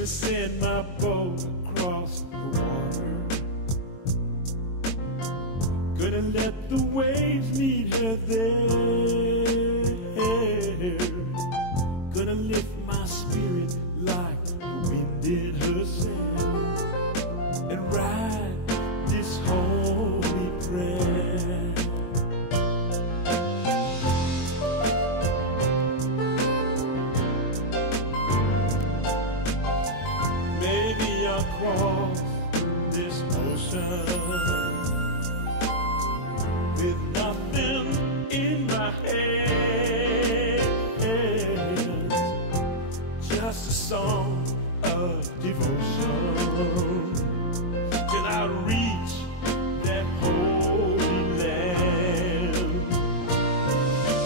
Gonna send my boat across the water. Gonna let the waves meet her there. Gonna lift my spirit like the wind in her sail, and write this holy prayer. Maybe I'll cross this ocean with nothing in my hands, just a song of devotion, till I reach that holy land.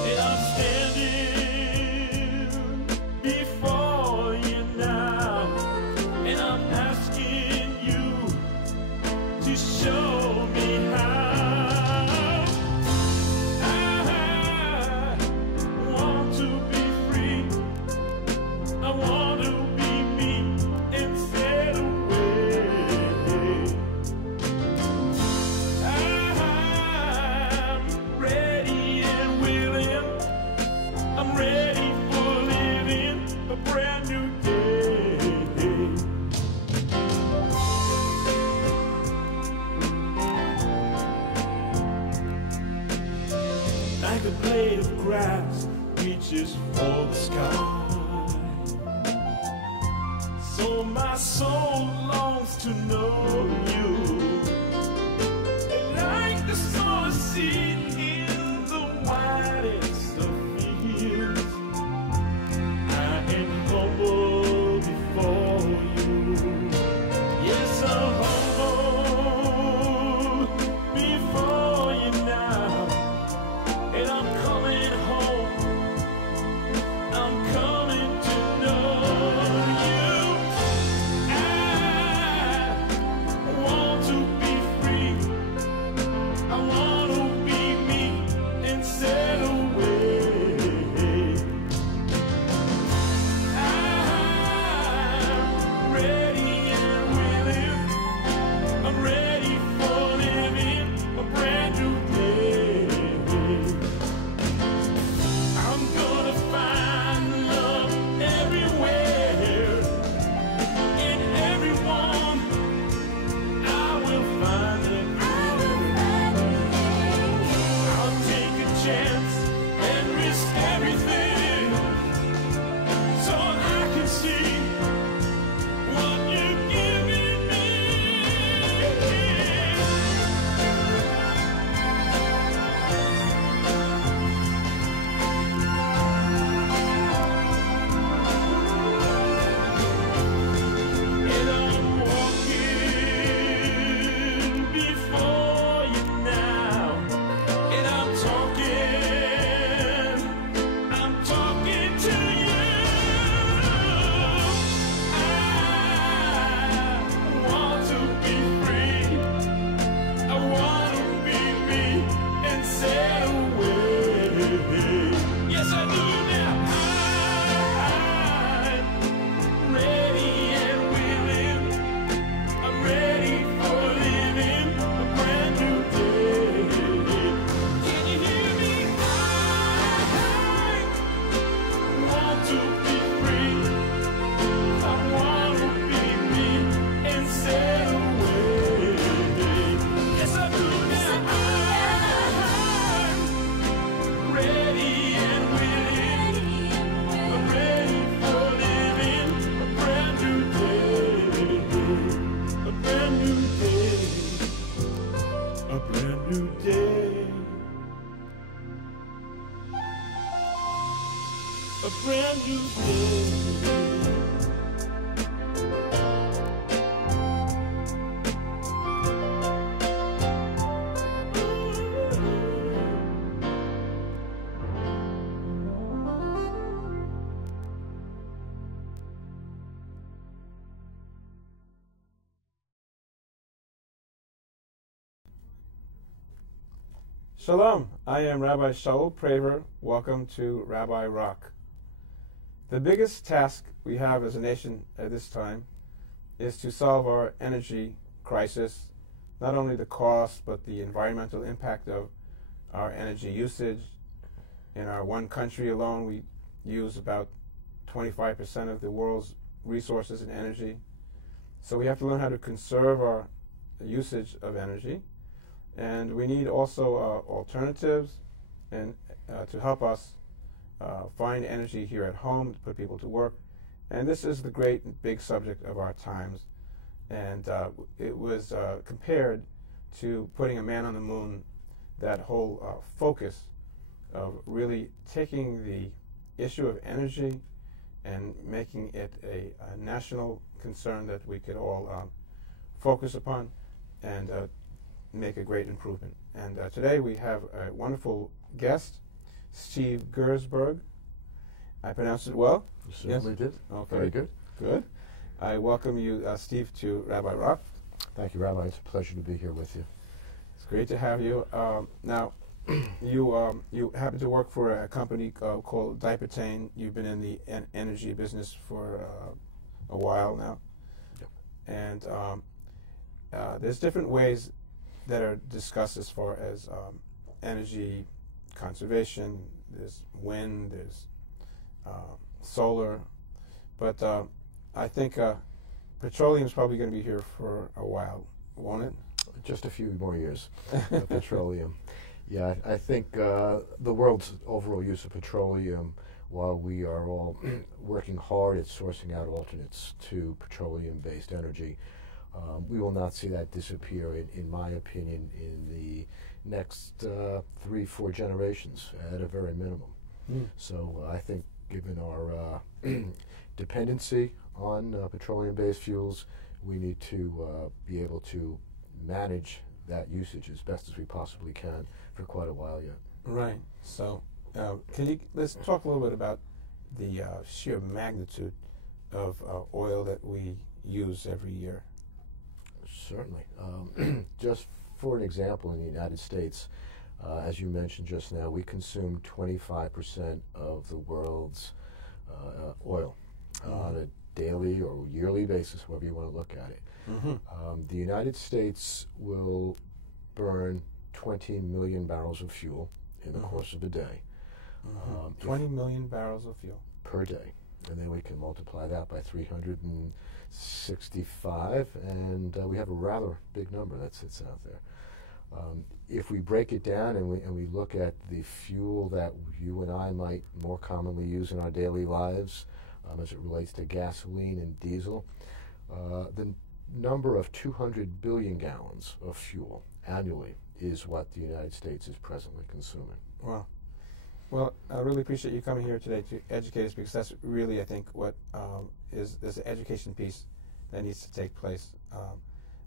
And I'm standing before you now, and I'm asking you to show me how. Like a blade of grass reaches for the sky, so my soul longs to know you. And like the sower seed in the widest of fields, I am humble before you. Yes, I'm humble before you now. And I'm coming home, I'm coming to know you. I want to be free, I want to be me and set away. I'm ready and willing, I'm ready for living a brand new day. I'm gonna find love everywhere, in everyone. I will find it. I'll take a chance and risk everything, so I can see what you're giving me. And I'm walking before you now, and I'm talking to you. I want to be free, I want to be me and set away. Yes, I do now. I'm ready and willing, I'm ready for living a brand new day. Can you hear me? I want to be free, I want to be me and set away. Yes, I do now. I'm ready and willing, I'm ready for living a brand new day. A brand new day, a brand new day, a brand new day. Shalom, I am Rabbi Shaul Praver. Welcome to Rabbi Rock. The biggest task we have as a nation at this time is to solve our energy crisis, not only the cost, but the environmental impact of our energy usage. In our one country alone, we use about 25% of the world's resources and energy. So we have to learn how to conserve our usage of energy. And we need also alternatives and to help us find energy here at home, to put people to work. And this is the great and big subject of our times. And it was compared to putting a man on the moon, that whole focus of really taking the issue of energy and making it a national concern that we could all focus upon and make a great improvement. And today we have a wonderful guest, Steve Gerszberg. I pronounced it well? You certainly did. Okay. Very good. Good. I welcome you, Steve, to Rabbi Rock. Thank you, Rabbi. It's a pleasure to be here with you. It's great to have you. Now, you happen to work for a company called Diapertain. You've been in the energy business for a while now. Yep. And there's different ways that are discussed as far as energy conservation. There's wind, there's solar, but I think petroleum is probably going to be here for a while, won't it? Just a few more years of petroleum. Yeah, I think the world's overall use of petroleum, while we are all working hard at sourcing out alternates to petroleum-based energy, we will not see that disappear, in my opinion, in the next 3-4 generations at a very minimum. So I think given our dependency on petroleum-based fuels, we need to be able to manage that usage as best as we possibly can for quite a while yet. Right. So let's talk a little bit about the sheer magnitude of oil that we use every year. Certainly. Just for an example, in the United States, as you mentioned just now, we consume 25% of the world's oil on a daily or yearly basis, however you want to look at it. The United States will burn 20 million barrels of fuel in the course of a day. 20 million barrels of fuel per day. And then we can multiply that by 365, and we have a rather big number that sits out there. If we break it down and we look at the fuel that you and I might more commonly use in our daily lives as it relates to gasoline and diesel, the number of 200 billion gallons of fuel annually is what the United States is presently consuming. Wow. Well, I really appreciate you coming here today to educate us, because that's really, I think, what there's an education piece that needs to take place.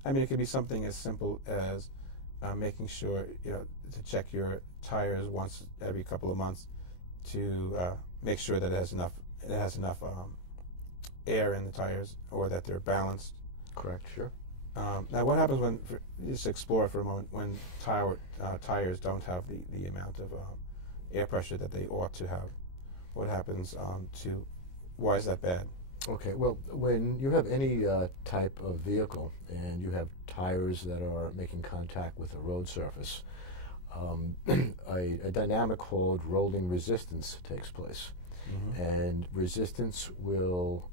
I mean, it could be something as simple as making sure, to check your tires once every couple of months to make sure that it has enough air in the tires, or that they're balanced. Correct, sure. Now, what happens when, just explore for a moment, when tires don't have the amount of air pressure that they ought to have? What happens why is that bad? Okay, well, when you have any type of vehicle and you have tires that are making contact with a road surface, a dynamic called rolling resistance takes place. And resistance will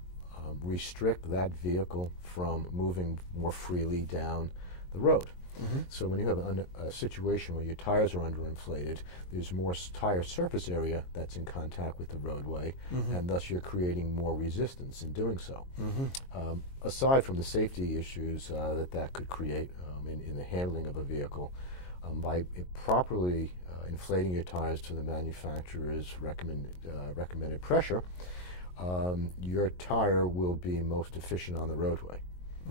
restrict that vehicle from moving more freely down the road. So when you have a situation where your tires are underinflated, there's more tire surface area that's in contact with the roadway, and thus you're creating more resistance in doing so. Aside from the safety issues that could create in the handling of a vehicle, by properly inflating your tires to the manufacturer's recommended pressure, your tire will be most efficient on the roadway.